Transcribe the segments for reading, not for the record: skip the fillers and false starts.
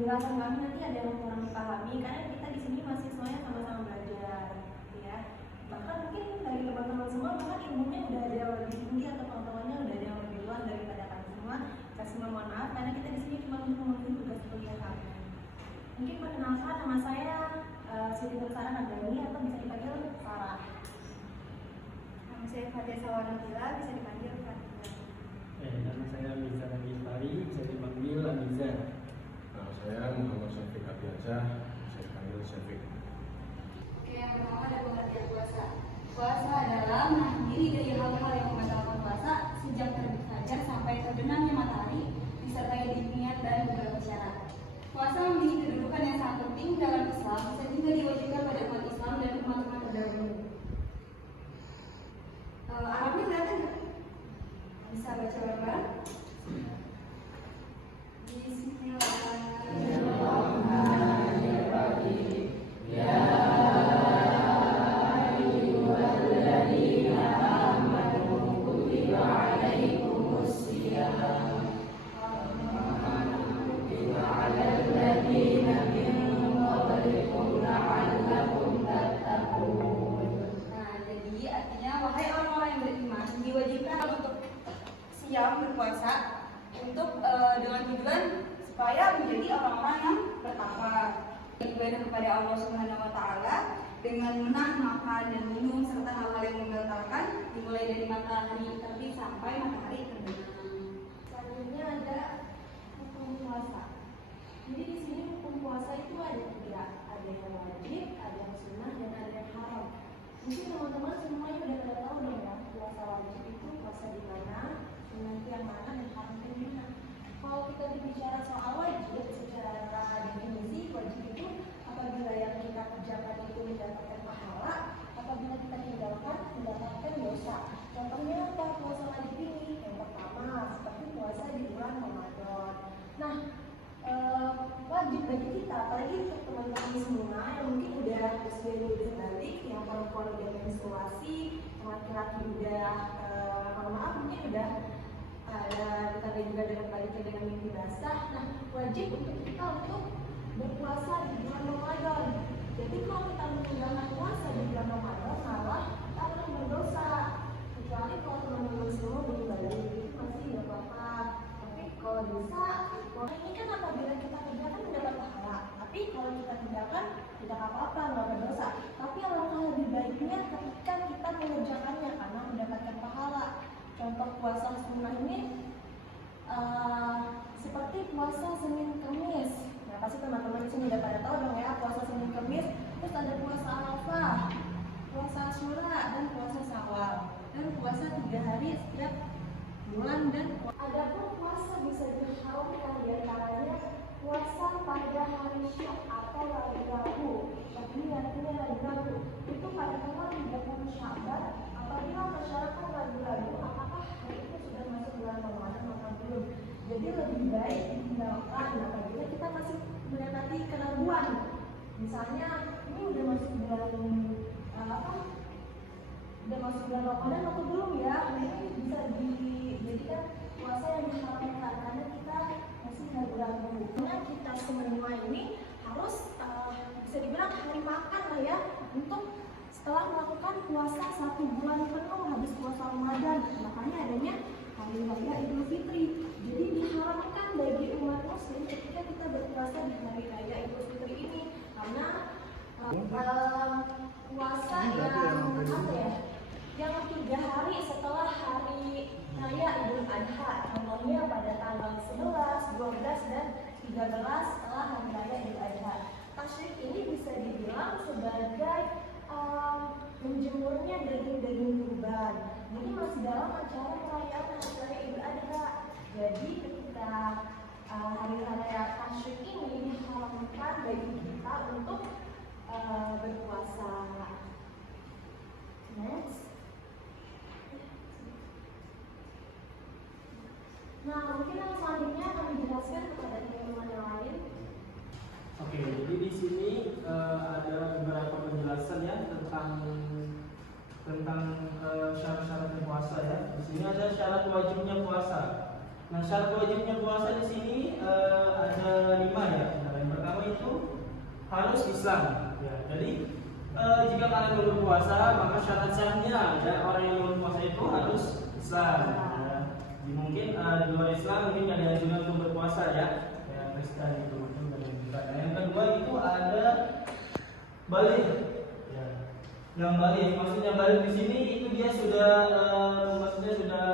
penjelasan kami nanti ada yang kurang dipahami karena kita di sini masih semuanya sama-sama belajar, ya. Bahkan mungkin dari teman-teman semua bahkan ilmunya udah ada yang lebih tinggi atau pengetahuannya udah ada yang lebih luas daripada kami semua. Kita semua mohon maaf karena kita di sini cuma untuk memenuhi tugas kuliah kami. Mungkin perkenalkan nama saya Siti Bersara Nagani atau bisa dipanggil Sarah. Nama saya Fatia Sawanabila, bisa dipanggil Fatia. Nama saya Miza Nagifari, bisa dipanggil Amiza. Nama saya Muhammad Syafiq Abdiasyah, bisa dipanggil Syafiq. Oke, yang pertama ada pengertian puasa. Puasa adalah menahan diri dari hal-hal yang membatalkan puasa sejak terbit fajar sampai terbenamnya matahari, disertai niat dan beberapa syarat. Puasa memiliki kedudukan yang sangat penting dalam Islam, sehingga diwajibkan pada umat Islam dan umat-umat terdahulu. Arabnya kelihatan nggak? Bisa baca bareng-bareng? Bismillahirrahmanirrahim. Ya ayyuhalladzina amanu kutiba alaikumusiyam kama kutiba alal ladzina min qablikum la'allakum tattaqun. Nah, jadi artinya wahai orang-orang yang beriman diwajibkan untuk siam berpuasa untuk dengan tujuan supaya menjadi orang-orang yang bertakwa, beribadah kepada Allah Subhanahu wa taala dengan menahan makan dan minum serta hal-hal yang membatalkan dimulai dari matahari terbit sampai matahari terbenam. Selanjutnya ada hukum puasa. Jadi di sini hukum puasa itu ada tiga, ada yang wajib, ada yang sunnah, dan ada yang haram. Mungkin teman-teman semuanya udah pada tahu dong ya, puasa wajib itu puasa di mana, sunnah itu yang mana, dan haram itu di mana. Kalau kita berbicara soal wajib, secara definisi wajib itu apabila yang kita kerjakan itu mendapatkan pahala, apabila kita tinggalkan mendapatkan dosa. Contohnya apa puasa wajib ini? Yang pertama seperti puasa di bulan Ramadan. Nah, wajib bagi kita, apalagi untuk teman-teman semua yang mungkin udah usia balik, yang perempuan udah menstruasi, laki-laki udah maaf mungkin udah ditandai juga dengan baliknya dengan mimpi basah. Nah, wajib untuk kita untuk berpuasa di bulan Ramadan. Jadi kalau kita meninggalkan puasa di bulan Ramadan malah kita akan berdosa. Kecuali kalau teman-teman semua belum balik itu masih nggak apa-apa. Tapi kalau dosa, ini kan apabila kita kerjakan mendapat pahala. Tapi kalau kita tinggalkan tidak apa-apa, nggak berdosa. Tapi alangkah lebih baiknya ketika kita mengerjakannya karena mendapatkan pahala. Contoh puasa sunnah ini seperti puasa Senin Kamis. Nah, pasti teman-teman di sini udah pada tahu dong ya puasa Senin Kamis. Terus ada puasa Arafah, puasa Asyura, dan puasa Syawal. Dan puasa 3 hari setiap bulan. Dan adapun puasa bisa diharamkan diantaranya puasa pada hari Syok atau hari Rabu. Ini artinya hari Rabu itu pada tanggal 30 Sya'ban. Apabila masyarakat ragu-ragu apakah hari itu sudah masuk bulan Ramadan atau belum. Jadi lebih baik ditinggalkan apabila kita masih mendapati keraguan. Misalnya ini udah masuk bulan udah masuk bulan Ramadan atau belum ya? Nah, ini bisa dijadikan puasa yang diharamkan karena kita masih ragu-ragu. Karena kita semua ini harus bisa dibilang hari makan lah ya untuk setelah melakukan puasa 1 bulan penuh habis puasa Ramadan. Makanya adanya hari raya Idul Fitri. Jadi diharamkan bagi umat muslim ketika kita berpuasa di hari raya Idul Fitri ini karena puasa yang 3 hari setelah hari raya Idul Adha, contohnya pada tanggal 11, 12, dan 13 setelah hari raya Idul Adha. Tasyrik ini bisa dibilang sebagai menjemurnya daging-daging kurban. Jadi masih dalam acara perayaan hari raya Idul Adha. Jadi ketika hari raya Tasyrik ini diharamkan bagi kita untuk berpuasa. Next. Nah, mungkin yang selanjutnya akan dijelaskan kepada teman-teman yang lain. Oke, jadi di sini ada beberapa penjelasan ya tentang syarat-syarat puasa ya. Di sini ada syarat wajibnya puasa. Nah, syarat wajibnya puasa di sini ada 5 ya. pertama itu harus Islam. Ya, jadi jika kalian mau berpuasa, maka syarat sahnya dan orang yang mau berpuasa itu harus Islam. Ya. Mungkin di luar Islam mungkin ada yang juga untuk berpuasa ya, ya Kristen itu mungkin ada yang juga. Nah, yang kedua itu ada balik. Ya. Yang balik, maksudnya balik di sini itu dia sudah maksudnya sudah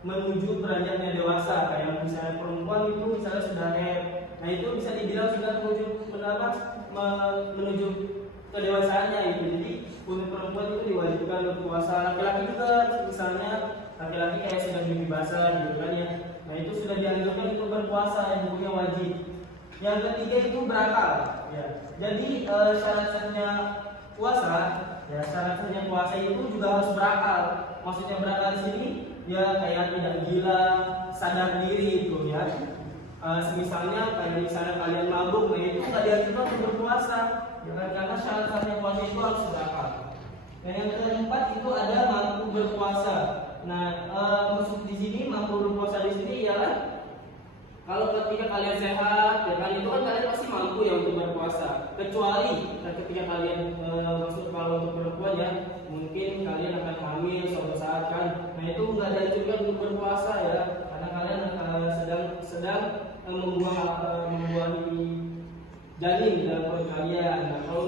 menuju beranjaknya dewasa. Kayak misalnya perempuan itu misalnya sudah haid, nah itu bisa dibilang sudah menuju kedewasaannya itu. Jadi untuk perempuan itu diwajibkan berpuasa. Laki-laki juga misalnya laki-laki kayak sudah mimpi basah gitu kan ya. Nah itu sudah dianjurkan untuk berpuasa, yang hukumnya wajib. Yang ketiga itu berakal. Ya. Jadi syarat-syaratnya puasa, ya syarat-syaratnya puasa itu juga harus berakal. Maksudnya berakal di sini ya kayak tidak gila, sadar diri itu ya. Misalnya kayak misalnya kalian mabuk, nah itu nggak dianjurkan untuk berpuasa, ya kan? Karena syarat-syaratnya puasa itu harus berakal. Dan yang keempat itu ada mampu berpuasa. Nah, maksud di sini mampu berpuasa di sini ialah kalau ketika kalian sehat, ya kan itu kan kalian pasti mampu ya untuk berpuasa. Kecuali ketika kalian maksud kalau untuk perempuan ya, mungkin kalian akan hamil suatu saat kan. Nah itu nggak dianjurkan untuk berpuasa ya, karena kalian sedang membuahi janin dalam perut kalian. Nah kalau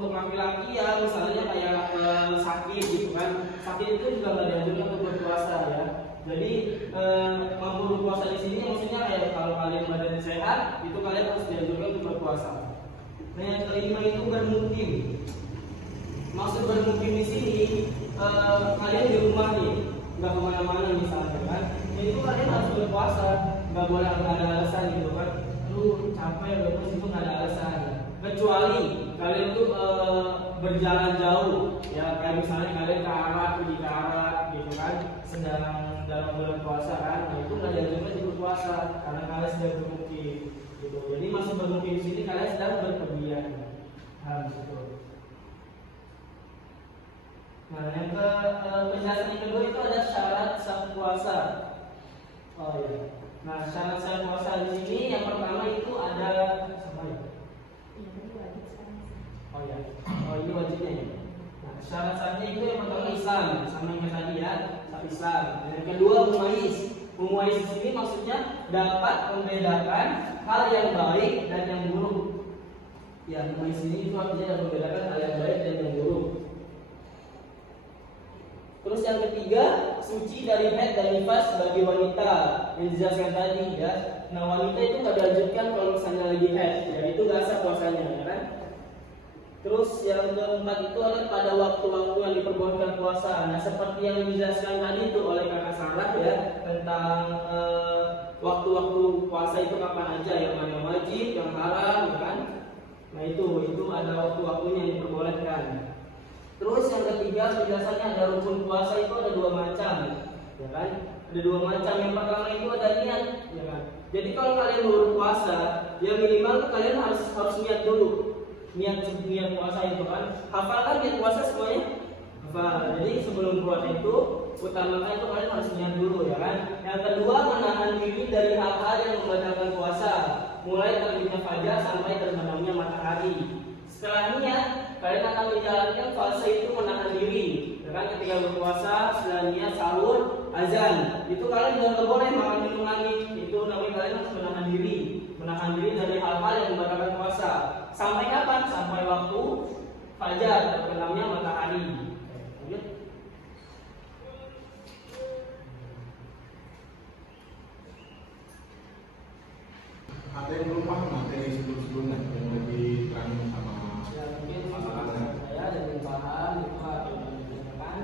untuk laki-laki ya misalnya kayak sakit gitu kan, sakit itu juga nggak dianjurkan untuk berpuasa ya. Jadi mampu berpuasa di sini maksudnya kayak kalau kalian badannya sehat, itu kalian harus dianjurkan untuk berpuasa. Nah yang kelima itu bermukim. Maksud bermukim di sini kalian di rumah nih, nggak kemana-mana misalnya kan, itu kalian harus berpuasa, nggak boleh ada alasan gitu kan. Lu capek, terus itu nggak ada alasan. Kecuali kalian tuh berjalan jauh, ya kayak misalnya kalian pergi ke Arab gitu kan, sedang dalam bulan puasa kan, nah itu nggak dianjurkan untuk berpuasa karena kalian sedang bermukim gitu. Jadi masih bermukim di sini kalian sedang berpergian. Gitu. Nah yang penjelasan yang kedua itu ada syarat sah puasa. Oh iya. Nah syarat sah puasa di sini yang pertama itu ada sama ya. Oh ya, oh ini wajibnya ya. Nah, syarat sahnya itu yang pertama Islam, sama yang tadi ya, sah Islam. Dan yang kedua mumayyiz. Mumayyiz di sini maksudnya dapat membedakan hal yang baik dan yang buruk. Ya, mumayyiz ini itu artinya dapat membedakan hal yang baik dan yang buruk. Terus yang ketiga, suci dari haid dan nifas bagi wanita yang dijelaskan tadi ya. Nah wanita itu nggak dianjurkan kalau misalnya lagi haid, ya itu nggak sah puasanya ya kan. Terus yang keempat itu adalah pada waktu-waktu yang diperbolehkan puasa. Nah seperti yang dijelaskan tadi itu oleh kakak Sarah ya tentang waktu-waktu puasa itu kapan aja, yang mana wajib, yang haram, ya kan? Nah itu ada waktu-waktunya yang diperbolehkan. Terus yang ketiga penjelasannya ada rukun puasa itu ada dua macam, ya kan? Ada dua macam. Yang pertama itu ada niat, ya kan? Jadi kalau kalian mau berpuasa, ya minimal kalian harus niat dulu. Niat puasa itu kan, hafalkan niat puasa semuanya. Hafal. Jadi sebelum puasa itu utamakan itu kalian harus niat dulu ya kan. Yang kedua menahan diri dari hal-hal yang membatalkan puasa, mulai terbitnya fajar sampai terbenamnya matahari. Setelah niat, kalian akan menjalankan fase itu menahan diri. Ya kan ketika berpuasa, setelah niat sahur, azan, itu kalian juga nggak boleh makan minum lagi. Itu namanya kalian harus menahan diri dari hal-hal yang membatalkan puasa. Sampai kapan? Sampai waktu fajar terbenamnya matahari. Ada yang belum paham materi sebelum-sebelumnya yang lebih terang sama masalahnya? Saya ada yang paham,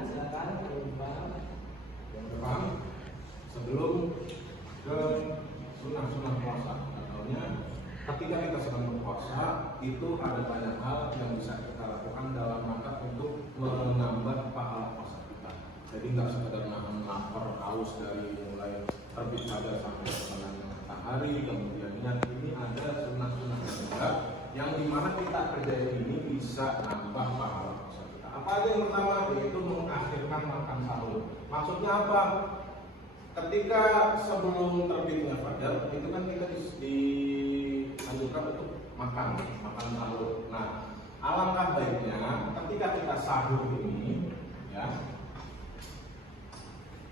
silakan kalau paham. Yang paham sebelum ke sunnah puasa. Contohnya ketika kita sedang berpuasa itu ada banyak hal yang bisa kita lakukan dalam rangka untuk menambah pahala puasa kita. Jadi nggak sekedar nahan lapar haus dari mulai terbit fajar sampai terbenamnya matahari, kemudian ini ada sunnah-sunnah juga yang dimana kita kerjain ini bisa nambah pahala puasa kita. Apa aja yang pertama? Yaitu mengakhirkan makan sahur. Maksudnya apa? Ketika ketika sebelum terbitnya fajar itu kan kita dianjurkan untuk makan sahur. Nah, alangkah baiknya ketika kita sahur ini, ya,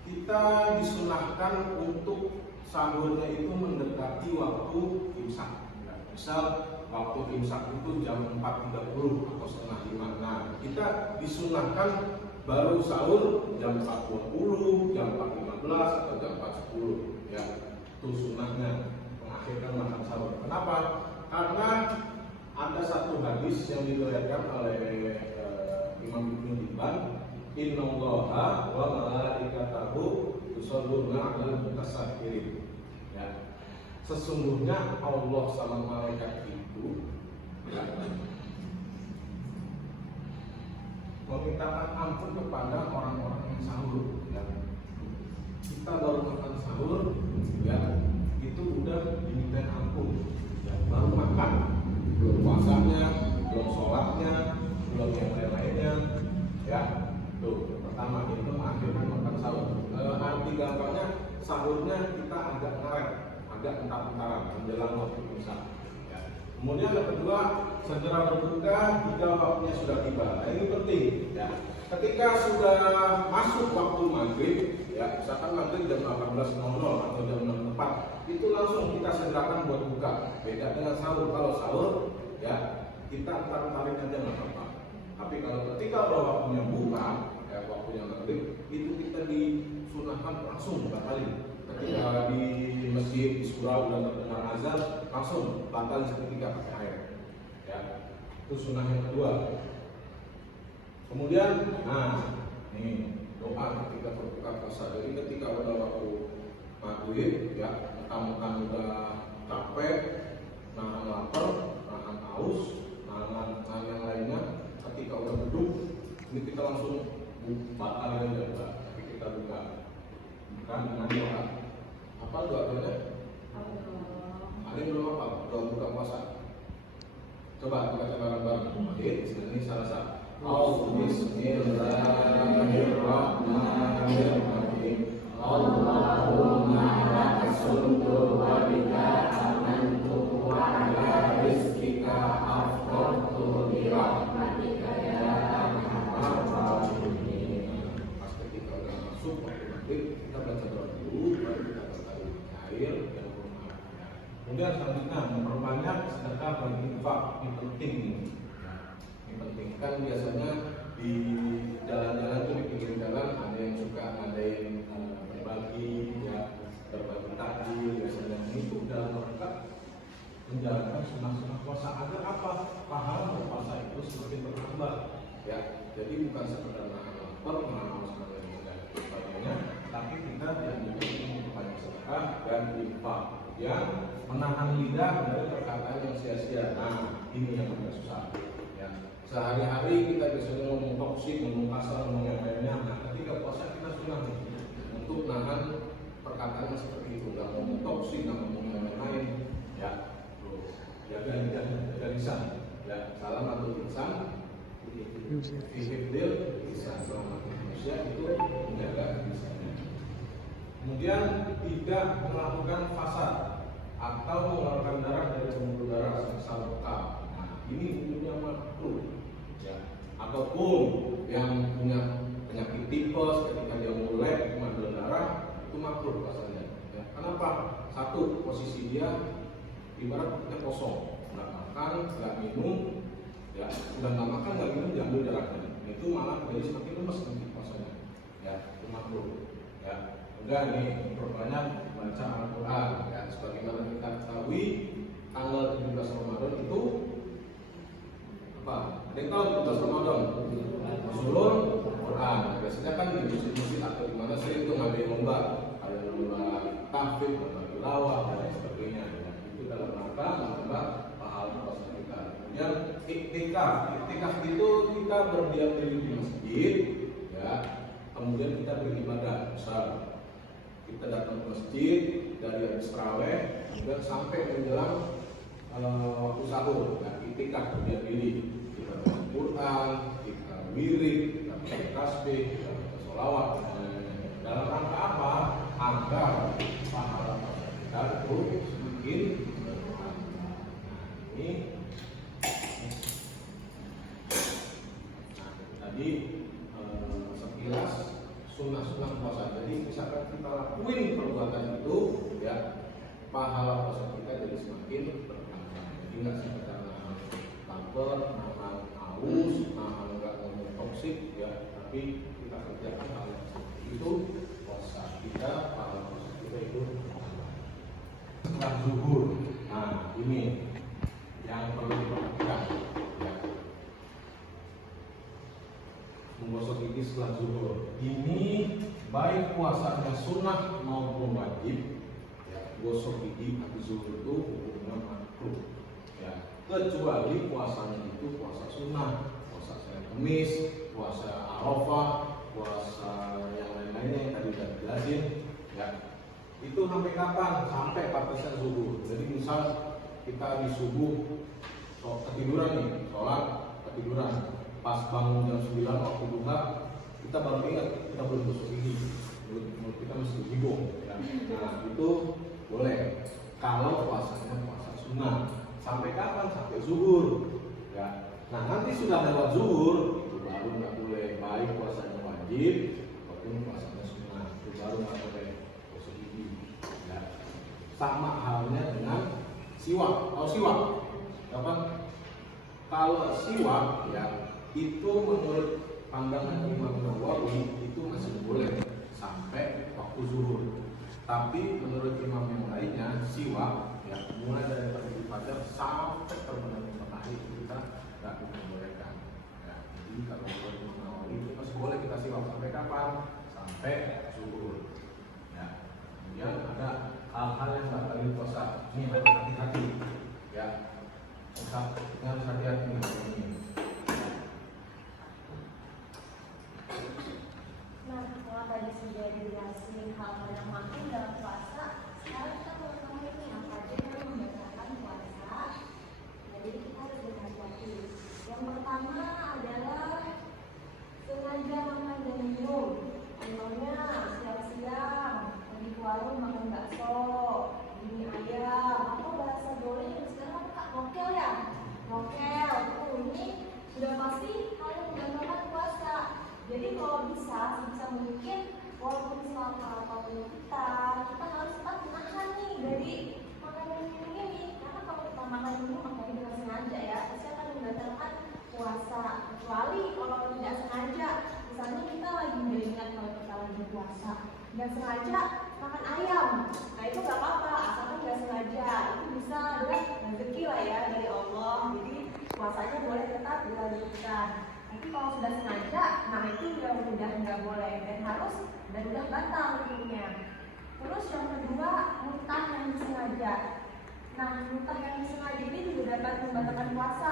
kita disunahkan untuk sahurnya itu mendekati waktu imsak. Ya, misal waktu imsak itu jam 4.30 atau setengah 5. Nah, kita disunahkan baru sahur jam 4.20, jam 4.15 atau jam 4.10. Ya, itu sunahnya mengakhirkan makan sahur. Kenapa? Karena ada satu hadis yang diriwayatkan oleh Imam Ibnu Hibban, innallaha wa malaikatahu yusholluna 'alal mutasahhirin. Ya. Sesungguhnya Allah sama malaikat itu, ya, memintakan ampun kepada orang-orang yang sahur. Ya. Kita baru makan sahur, ya, itu udah dimintain ampun. Ya, baru makan, belum puasanya, belum sholatnya, belum yang lain-lainnya. Ya, tuh pertama itu mengakhirkan makan sahur. Arti gampangnya sahurnya kita agak ngaret, agak entar-entaran menjelang waktu imsak. Kemudian yang kedua, segera berbuka jika waktunya sudah tiba. Nah, ini penting, ya. Ketika sudah masuk waktu maghrib, ya, misalkan maghrib jam 18.00 atau jam 6 tepat, itu langsung kita segerakan buat buka. Beda dengan sahur. Kalau sahur, ya, kita entar-entarin aja nggak apa-apa. Tapi kalau ketika udah waktunya buka, ya, waktunya maghrib, itu kita disunahkan langsung batalin. Ketika di masjid, di surau udah terdengar azan, langsung batal seketika pakai air. Ya, itu sunnah yang kedua. Kemudian, nah, nih doa ketika berbuka puasa. Jadi ketika udah waktu maghrib, ya, mentang-mentang udah capek, nahan lapar, nahan haus, nahan yang lainnya, ketika udah duduk, ini kita langsung batal aja, tapi kita buka. Bukan dengan doa. Apa doanya? Ada yang belum apa? Doa buka puasa. Coba kita baca bareng-bareng. Oke, ini salah satu. Bismillahirrahmanirrahim. Allahumma laka sumtu wa bika amantu wa ala rizkika afqartu bi rahmatika ya arhamar rahimin. Pas ketika udah masuk waktu maghrib, kita baca doa dulu, baru kita berkali air dan berdoa. Kemudian selanjutnya memperbanyak sedekah dan infak. Ini penting nih. Ini penting kan biasanya di jalan-jalan tuh di pinggir jalan ada yang suka ngadain berbagi, ya, berbagi takjil biasanya. Itu dalam rangka menjalankan sunnah-sunnah puasa agar apa? Pahala puasa itu semakin bertambah. Ya, jadi bukan sekedar nahan lapar, nahan haus dan sebagainya, tapi kita dianjurkan untuk banyak sedekah dan infak yang menahan lidah dari perkataan yang sia-sia. Nah, ini yang agak susah. Ya, sehari-hari kita biasanya ngomong toksik, ngomong kasar, ngomong yang lainnya. Nah, ketika puasa kita sunnah untuk nahan perkataan yang seperti itu, nggak ngomong toksik, nggak ngomong yang lain. Ya, jaga lidah, jaga lisan. Ya, salam atau lisan. Hifdil lisan, selama manusia itu menjaga lisannya. Kemudian tidak melakukan fasad atau mengeluarkan darah dari pembuluh darah semisal bekal. Nah, ini hukumnya makruh. Ya. Ataupun yang punya penyakit tipes ketika dia mulai mengandung darah itu makruh pasalnya. Ya. Kenapa? Satu, posisi dia ibarat kita kosong, nggak makan, nggak minum. Ya, sudah nggak makan, nggak minum, diambil darahnya. Itu malah jadi semakin lemes nanti puasanya. Ya, itu makruh. Ya, udah nih perbanyak baca Al-Quran. Ya, sebagaimana kita ketahui tanggal 17 Ramadan itu apa? Ada yang tahu 17 Ramadan? Nuzulul Quran. Biasanya kan di masjid-masjid atau di mana sering itu ngadain lomba, ada lomba tahfidz, lomba tilawah dan sebagainya. Ya, itu dalam rangka menambah pahala puasa kita. Kemudian iktikaf itu kita berdiam diri di masjid, ya, kemudian kita beribadah. Misal kita datang ke masjid dari habis tarawih, kemudian sampai menjelang waktu sahur. Nah, iktikaf berdiam diri, kita baca Quran, kita wirid, kita baca tasbih, kita baca sholawat. Dalam rangka apa? agar pahala puasa kita itu semakin bertambah. Ini tadi sekilas sunnah-sunnah puasa. Jadi misalkan kita lakuin perbuatan itu, ya pahala puasa kita jadi semakin bertambah. Jadi nggak sekedar nahan lapar, nahan haus, nahan nggak ngomong toksik, ya, tapi kita kerjakan hal yang seperti itu, puasa kita, pahala puasa kita itu bertambah. Setelah zuhur, nah ini yang perlu diperhatikan, ya. Menggosok gigi setelah zuhur ini baik puasanya sunnah maupun wajib, ya, gosok gigi habis zuhur itu hukumnya makruh, ya, kecuali puasanya itu puasa sunnah, puasa Senin Kemis, puasa Arafah, puasa yang lain-lainnya yang tadi sudah dijelasin, ya. Itu sampai kapan? Sampai batasan zuhur. Jadi misal kita di subuh ketiduran nih, sholat ketiduran, pas bangun jam 9 waktu duha, kita baru ingat kita belum gosok gigi, mulut kita masih hibung, ya. Nah itu boleh kalau puasanya puasa sunnah. Sampai kapan? Sampai zuhur, ya. Nah nanti sudah lewat zuhur itu baru nggak boleh, baik puasanya wajib maupun puasanya sunnah, itu baru nggak boleh gosok gigi, ya. Sama halnya dengan siwak. Kalau siwak apa? Kalau siwak, ya, itu menurut pandangan Imam Nawawi itu masih boleh sampai waktu zuhur. Tapi menurut imam yang lainnya, siwak, ya, mulai dari terbit fajar sampai terbenam matahari itu kita nggak diperbolehkan. Ya, jadi kalau menurut Imam Nawawi itu masih boleh kita siwak sampai kapan? Sampai zuhur. Ya. Kemudian ada hal-hal yang batalin puasa. Ini harus hati-hati, ya. Harus hati-hati ini. Nah, setelah tadi sudah dijelasin hal-hal yang makin dalam puasa, sekarang kita mau ngomongin apa aja yang membatalkan puasa. Jadi kita harus berhati-hati. Yang pertama adalah sengaja makan dan minum. Contohnya siang-siang pergi ke warung makan bakso, mie ayam, atau bahasa boleh yang sekarang Kak mokel ya, mokel. Ini sudah pasti hal yang membatalkan puasa. Jadi kalau bisa sebisa mungkin walaupun selama apapun kita harus tetap menahan nih dari makanan minum ini, karena kalau kita makan minum makanya dengan sengaja, ya, pasti akan membatalkan puasa. Kecuali kalau tidak sengaja, misalnya kita lagi beringat kalau kita lagi puasa dan sengaja makan ayam, nah itu nggak apa-apa, asalkan nggak sengaja, itu bisa adalah rezeki lah ya dari Allah. Jadi puasanya boleh tetap dilanjutkan. Tapi kalau sudah sengaja, nah itu udah nggak boleh dan harus dan udah batal hukumnya. Terus yang kedua, muntah yang disengaja. Nah, muntah yang disengaja ini juga dapat membatalkan puasa.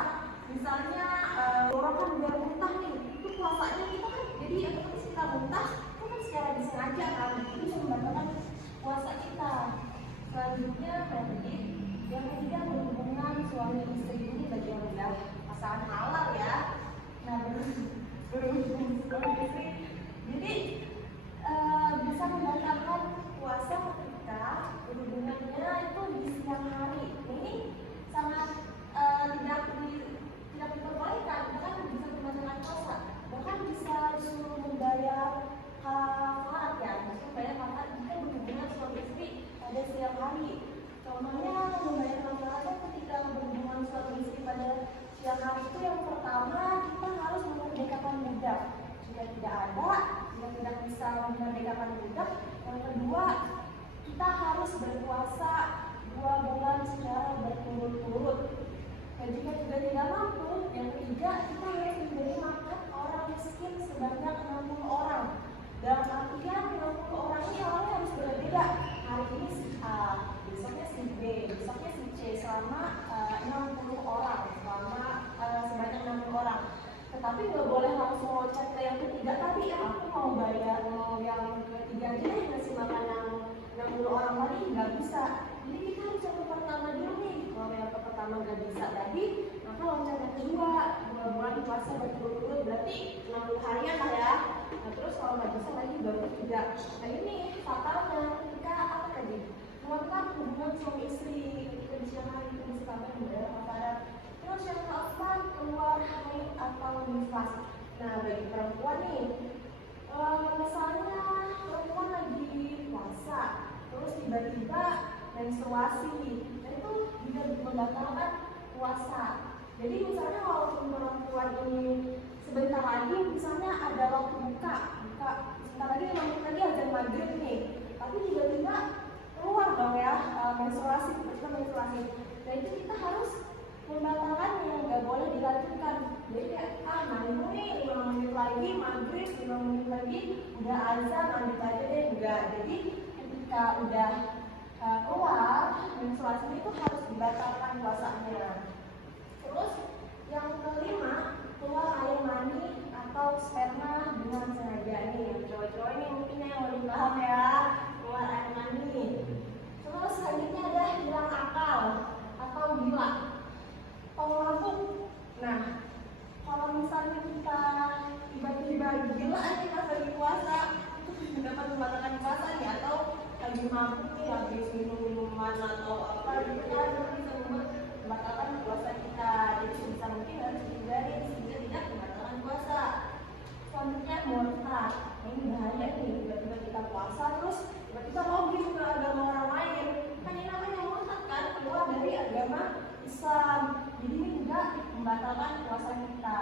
Misalnya orang kan biar muntah nih, itu puasanya kita kan jadi otomatis kita muntah itu kan secara disengaja kan, itu bisa membatalkan puasa kita. Selanjutnya yang ketiga berhubungan suami istri ini bagi yang udah pasangan halal, ya. Nah, berhubungan suami istri, jadi bisa membatalkan puasa ketika berhubungannya itu di siang hari. Ini sangat tidak diperbolehkan, bahkan bisa membatalkan puasa, bahkan bisa disuruh membayar kafarat, ya, maksudnya membayar kafarat jika berhubungan suami istri pada siang hari. Contohnya membayar kafaratnya ketika berhubungan suami istri pada siang hari itu yang pertama kita harus memerdekakan budak. Jika tidak tidak bisa memerdekakan budak, yang kedua kita harus berpuasa 2 bulan secara berturut-turut. Dan jika juga tidak mampu, yang ketiga kita harus memberi makan orang miskin sebanyak 60 orang. Dalam artian 60 orang ini orangnya harus berbeda. Hari ini si A, besoknya si B, besoknya si C, selama 60 orang, sebanyak 60 orang. Tetapi nggak boleh langsung loncat ke yang ketiga tadi, ya aku mau bayar yang ketiga aja yang ngasih makan yang 60 orang tadi, nggak bisa. Jadi kita harus yang pertama dulu nih. Kalau yang pertama nggak bisa tadi, maka loncat yang kedua 2 bulan puasa berturut-turut, berarti 60 harian lah ya. Nah terus kalau nggak bisa lagi baru tidak. Nah ini fatalnya ketika apa tadi melakukan hubungan suami istri ketika di siang hari itu disebabkan daerah mataram. Terus yang keempat keluar haid atau nifas. Nah bagi perempuan nih, misalnya perempuan lagi puasa, terus tiba-tiba menstruasi, nah itu juga membatalkan puasa. Jadi misalnya walaupun perempuan ini sebentar lagi misalnya ada waktu buka sebentar lagi 5 menit lagi azan maghrib nih, tapi tiba-tiba keluar dong ya menstruasi, tiba-tiba menstruasi. Nah itu kita harus membatalkannya, nggak boleh dilanjutkan. Jadi kayak nanggung nih 5 menit lagi maghrib, 5 menit lagi udah azan, lanjut aja deh, enggak. Jadi ketika udah keluar menstruasi itu harus dibatalkan puasanya. Terus yang kelima, keluar air mani atau sperma dengan sengaja. Nih yang cowok-cowok ini mungkin yang lebih paham ya, keluar air mani. Terus selanjutnya ada hilang akal atau gila, atau mabuk. Nah kalau misalnya kita tiba-tiba gila nih pas lagi puasa, itu dapat membatalkan puasa nih, atau lagi mabuk nih, habis minum minuman atau apa gitu kan, bisa membatalkan puasa kita. Jadi sebisa mungkin harus dihindari sehingga tidak membatalkan puasa. Selanjutnya murtad. Ini bahaya nih, tiba-tiba kita puasa terus tiba-tiba login ke agama orang lain. Kan ini namanya murtad kan, keluar dari agama Islam. Jadi ini juga membatalkan puasa kita.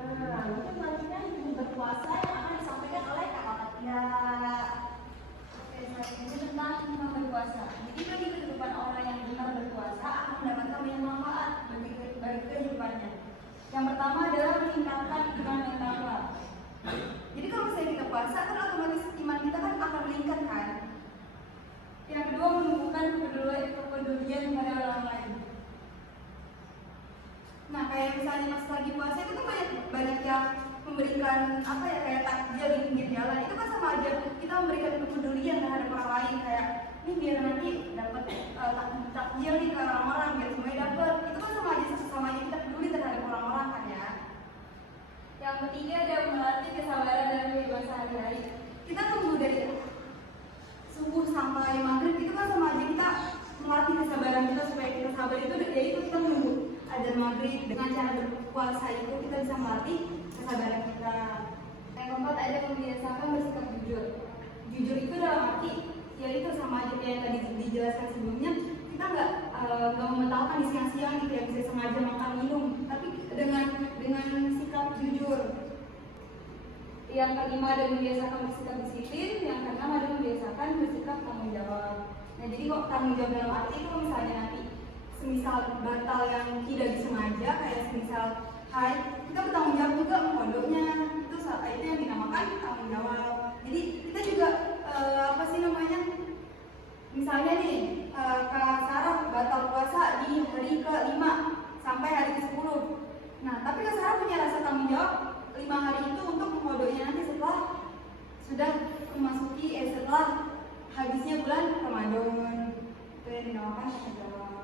Nah, mungkin selanjutnya ini berpuasa yang akan disampaikan oleh Kakak Fatia. Oke, selanjutnya tentang hikmah berpuasa. Jadi bagi kehidupan orang yang benar berpuasa akan mendapatkan banyak manfaat bagi kehidupannya. Yang pertama adalah meningkatkan iman dan takwa. Jadi kalau misalnya kita puasa kan otomatis iman kita kan akan meningkat kan. Yang kedua menumbuhkan kepedulian pada orang lain. Nah kayak misalnya pas lagi puasa itu tuh banyak yang memberikan apa ya, kayak takjil di pinggir jalan. Itu kan sama aja kita memberikan kepedulian terhadap orang lain, kayak ini biar nanti dapat takjil nih ke orang-orang biar semuanya dapat. Itu kan sama aja kita peduli terhadap orang-orang kan ya. Yang ketiga ada melatih kesabaran dan kehidupan sehari-hari. Kita tunggu dari subuh sampai maghrib itu kan sama aja kita melatih kesabaran kita supaya kita sabar. Itu yaitu kita menunggu azan maghrib. Dengan cara berpuasa itu kita bisa melatih kesabaran kita. Yang keempat ada membiasakan bersikap jujur. Jujur itu dalam arti ya itu sama aja kayak yang tadi dijelaskan sebelumnya, kita nggak membatalkan di siang-siang gitu ya, bisa sengaja makan minum, tapi dengan sikap jujur. Yang kelima ada membiasakan bersikap disiplin. Yang keenam ada membiasakan bersikap tanggung jawab. Nah jadi kok tanggung jawab dalam arti itu misalnya nanti semisal batal yang tidak disengaja, kayak semisal haid, kita bertanggung jawab juga mengkodoknya. Itu yang dinamakan tanggung jawab. Jadi kita juga apa sih namanya, misalnya nih Kak Sarah batal puasa di hari ke-5 sampai hari ke-10. Nah tapi Kak Sarah punya rasa tanggung jawab 5 hari itu untuk mengkodoknya nanti setelah sudah memasuki setelah habisnya bulan Ramadan. Itu yang dinamakan tanggung jawab.